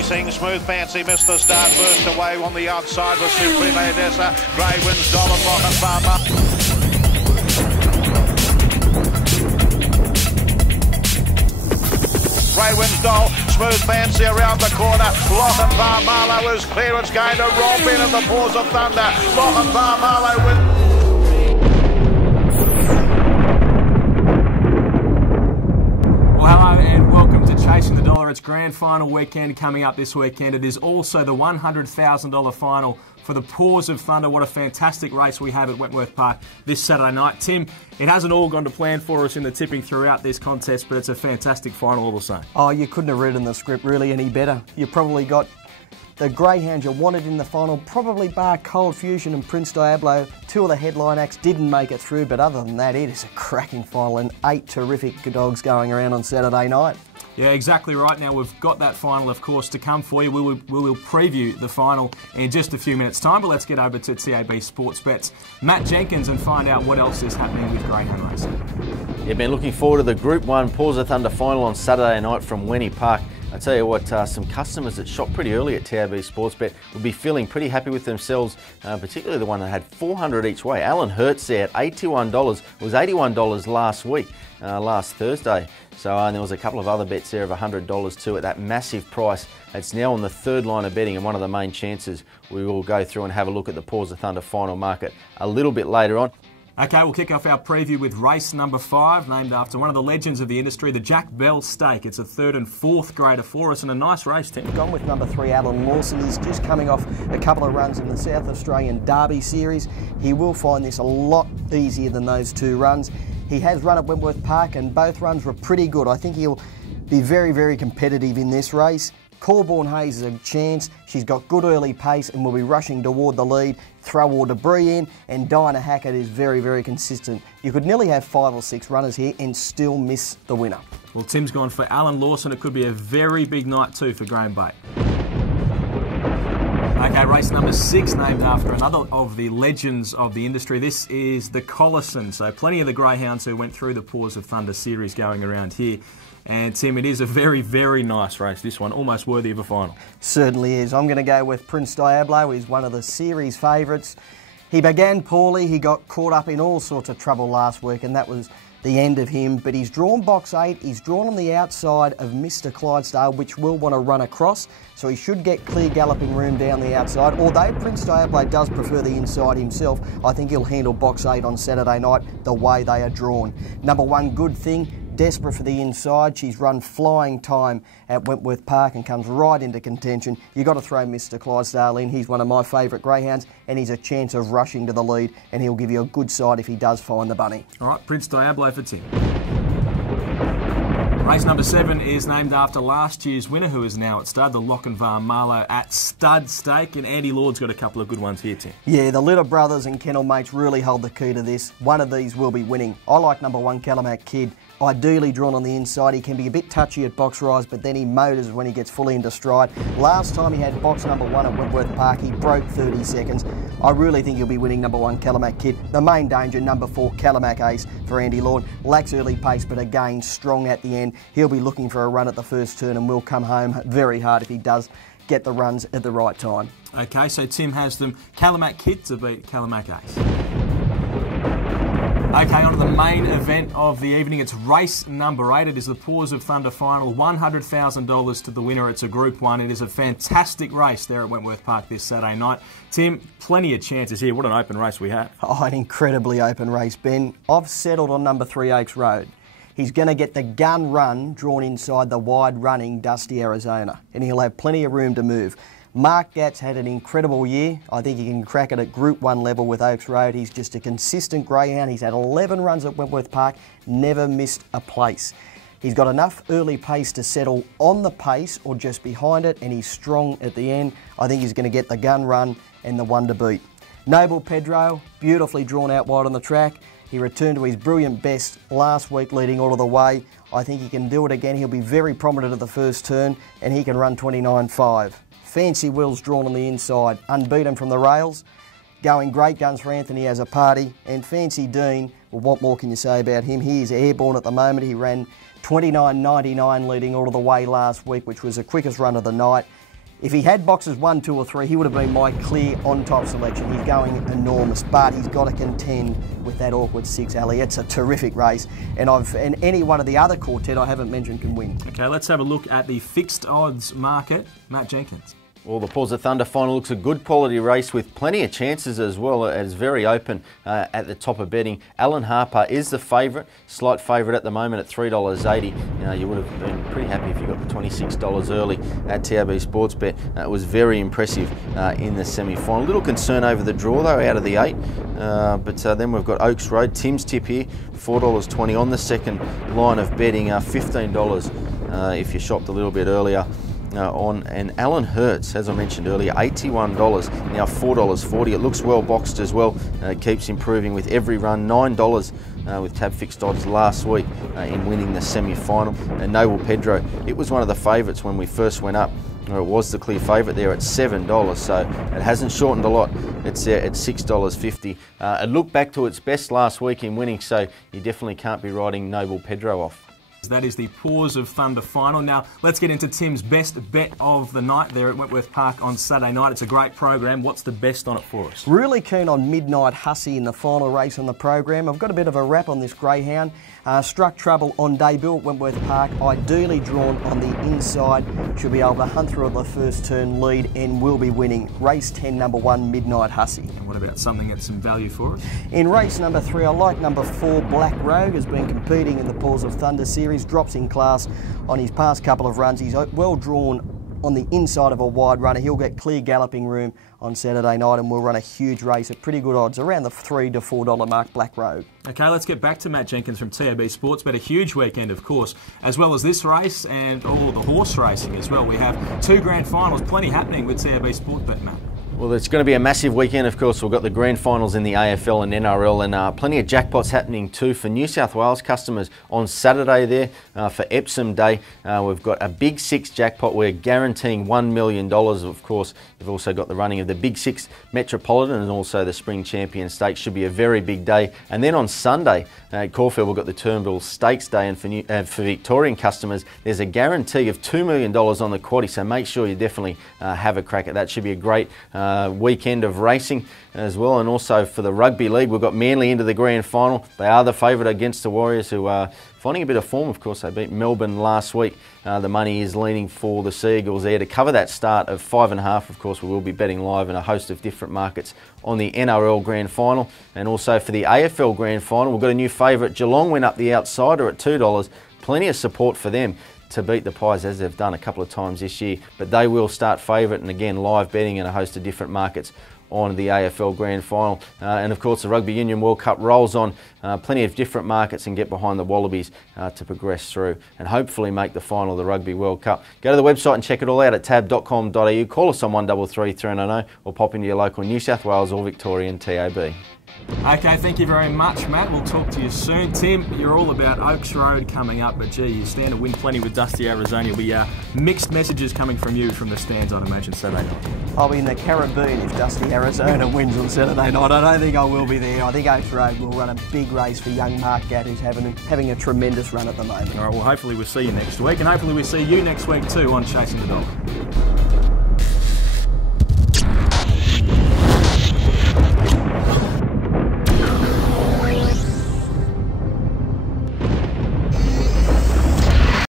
racing. Smooth Fancy missed the start, burst away on the outside with Supreme Odessa. Grey wins Dollar Block and Farmer. Grey wins Doll, Smooth Fancy around the corner. Lochinvar Marlowe is clear, it's going to romp in at the Paws of Thunder. Lochinvar Marlowe wins. Hello and welcome to Chasing the Dollar. It's grand final weekend coming up this weekend. It is also the $100,000 final for the Paws of Thunder. What a fantastic race we have at Wentworth Park this Saturday night. Tim, it hasn't all gone to plan for us in the tipping throughout this contest, but it's a fantastic final all the same. Oh, you couldn't have written the script really any better. You probably got the greyhounds you wanted in the final, probably bar Cold Fusion and Prince Diablo. Two of the headline acts didn't make it through, but other than that, it is a cracking final and 8 terrific dogs going around on Saturday night. Yeah, exactly right. Now, we've got that final, of course, to come for you. We will preview the final in just a few minutes' time, but let's get over to TAB Sportsbet's Matt Jenkins and find out what else is happening with greyhound racing. Yeah, been looking forward to the Group 1 Paws of Thunder final on Saturday night from Wenny Park. I tell you what, some customers that shot pretty early at TAB Sportsbet will be feeling pretty happy with themselves, particularly the one that had $400 each way. Alan Hertz there at $81. It was $81 last week, last Thursday. So and there was a couple of other bets there of $100 too at that massive price. It's now on the third line of betting and one of the main chances. We will go through and have a look at the Paws of Thunder final market a little bit later on. Okay, we'll kick off our preview with race number 5, named after one of the legends of the industry, the Jack Bell Stake. It's a 3rd and 4th grader for us and a nice race, Tim. Gone with number 3, Alan Lawson. He's just coming off a couple of runs in the South Australian Derby Series. He will find this a lot easier than those 2 runs. He has run at Wentworth Park and both runs were pretty good. I think he'll be very, very competitive in this race. Corborn Hayes is a chance. She's got good early pace and will be rushing toward the lead. Throw or debris in, and Dinah Hackett is very, very consistent. You could nearly have 5 or 6 runners here and still miss the winner. Well, Tim's gone for Alan Lawson. It could be a very big night too for Graham Bate. Okay, race number 6, named after another of the legends of the industry. This is the Collison. So plenty of the greyhounds who went through the Paws of Thunder series going around here. And Tim, it is a very, very nice race, this one, almost worthy of a final. Certainly is. I'm going to go with Prince Diablo. He's one of the series favourites. He began poorly. He got caught up in all sorts of trouble last week, and that was the end of him. But he's drawn box 8. He's drawn on the outside of Mr. Clydesdale, which will want to run across. So he should get clear galloping room down the outside. Although Prince Diablo does prefer the inside himself, I think he'll handle box 8 on Saturday night the way they are drawn. Number 1, Good Thing. Desperate for the inside. She's run flying time at Wentworth Park and comes right into contention. You've got to throw Mr. Clydesdale in. He's one of my favourite greyhounds and he's a chance of rushing to the lead and he'll give you a good side if he does find the bunny. All right, Prince Diablo for Tim. Race number 7 is named after last year's winner, who is now at stud, the Lochinvar Marlowe at stud stake, and Andy Lord's got a couple of good ones here, Tim. Yeah, the Little Brothers and Kennel Mates really hold the key to this. One of these will be winning. I like number 1, Calamat Kid. Ideally drawn on the inside. He can be a bit touchy at box rise, but then he motors when he gets fully into stride. Last time he had box number 1 at Wentworth Park, he broke 30 seconds. I really think he'll be winning number 1, Calamat Kid. The main danger, number 4, Calamat Ace for Andy Lord. Lacks early pace, but again, strong at the end. He'll be looking for a run at the first turn and will come home very hard if he does get the runs at the right time. Okay, so Tim has them Calamat Kid to beat Calamat Ace. Okay, on to the main event of the evening. It's race number 8. It is the Paws of Thunder final. $100,000 to the winner. It's a Group 1. It is a fantastic race there at Wentworth Park this Saturday night. Tim, plenty of chances here. What an open race we have. Oh, an incredibly open race, Ben. I've settled on number 3, Oaks Road. He's going to get the gun run drawn inside the wide running Dusty Arizona, and he'll have plenty of room to move. Mark Gatz had an incredible year. I think he can crack it at Group 1 level with Oaks Road. He's just a consistent greyhound. He's had 11 runs at Wentworth Park, never missed a place. He's got enough early pace to settle on the pace or just behind it, and he's strong at the end. I think he's going to get the gun run and the one to beat. Noble Pedro, beautifully drawn out wide on the track. He returned to his brilliant best last week, leading all of the way. I think he can do it again. He'll be very prominent at the first turn, and he can run 29.5. Fancy Will's drawn on the inside, unbeaten from the rails. Going great guns for Anthony as a party. And Fancy Dean, well, what more can you say about him? He is airborne at the moment. He ran 29.99 leading all of the way last week, which was the quickest run of the night. If he had boxes 1, 2 or 3, he would have been my clear on-top selection. He's going enormous, but he's got to contend with that awkward 6, Ali. It's a terrific race, and any one of the other quartet I haven't mentioned can win. Okay, let's have a look at the fixed odds market. Matt Jenkins. Well, the Paws of Thunder final looks a good quality race with plenty of chances as well. It's very open at the top of betting. Alan Harper is the favourite, slight favourite at the moment at $3.80. You would have been pretty happy if you got the $26 early at TAB Sportsbet. It was very impressive in the semi-final. A little concern over the draw though out of the 8, but then we've got Oaks Road, Tim's tip here, $4.20 on the second line of betting, $15 if you shopped a little bit earlier. And Alan Hertz, as I mentioned earlier, $81, now $4.40. It looks well boxed as well. It keeps improving with every run. $9 with TAB fixed odds last week in winning the semi-final. And Noble Pedro, it was one of the favourites when we first went up. It was the clear favourite there at $7, so it hasn't shortened a lot. It's there at $6.50. It looked back to its best last week in winning, so you definitely can't be riding Noble Pedro off. That is the Paws of Thunder final. Now, let's get into Tim's best bet of the night there at Wentworth Park on Saturday night. It's a great program. What's the best on it for us? Really keen on Midnight Hussey in the final race on the program. I've got a bit of a wrap on this greyhound. Struck trouble on debut at Wentworth Park, ideally drawn on the inside. Should be able to hunt through at the first turn lead and will be winning. Race 10, number 1, Midnight Hussey. And what about something at some value for us? In race number 3, I like number 4, Black Rogue, has been competing in the Paws of Thunder series. Drops in class on his past couple of runs. He's well drawn on the inside of a wide runner. He'll get clear galloping room on Saturday night and will run a huge race at pretty good odds, around the $3 to $4 mark, Black Rogue. Okay, let's get back to Matt Jenkins from TAB Sportsbet. A huge weekend, of course, as well as this race and all the horse racing as well. We have 2 grand finals, plenty happening with TAB Sportsbet, Matt. Well, it's going to be a massive weekend, of course. We've got the grand finals in the AFL and NRL, and plenty of jackpots happening too for New South Wales customers on Saturday there for Epsom Day. We've got a Big 6 jackpot. We're guaranteeing $1 million. Of course, we've also got the running of the Big 6 Metropolitan and also the Spring Champion Stakes. Should be a very big day. And then on Sunday at Caulfield, we've got the Turnbull Stakes Day, and for Victorian customers, there's a guarantee of $2 million on the quaddie, so make sure you definitely have a crack at that. Should be a great weekend of racing as well. And also for the Rugby League, we've got Manly into the grand final. They are the favourite against the Warriors, who are finding a bit of form. Of course, they beat Melbourne last week. The money is leaning for the Sea Eagles there to cover that start of 5.5. Of course, we will be betting live in a host of different markets on the NRL grand final. And also for the AFL grand final, we've got a new favourite. Geelong went up the outsider at $2. Plenty of support for them to beat the Pies, as they've done a couple of times this year, but they will start favourite, and again live betting in a host of different markets on the AFL Grand Final. And of course the Rugby Union World Cup rolls on, plenty of different markets, and get behind the Wallabies to progress through and hopefully make the final of the Rugby World Cup. Go to the website and check it all out at tab.com.au. Call us on 133 300 or pop into your local New South Wales or Victorian TAB. Okay, thank you very much, Matt. We'll talk to you soon. Tim, you're all about Oaks Road coming up, but gee, you stand to win plenty with Dusty Arizona. There'll be mixed messages coming from you from the stands, I'd imagine, Saturday night. I'll be in the Caribbean if Dusty Arizona wins on Saturday night. I don't think I will be there. I think Oaks Road will run a big race for young Mark Gatt, who's having a tremendous run at the moment. All right, well, hopefully we'll see you next week, and hopefully we'll see you next week too on Chasing the Dollar.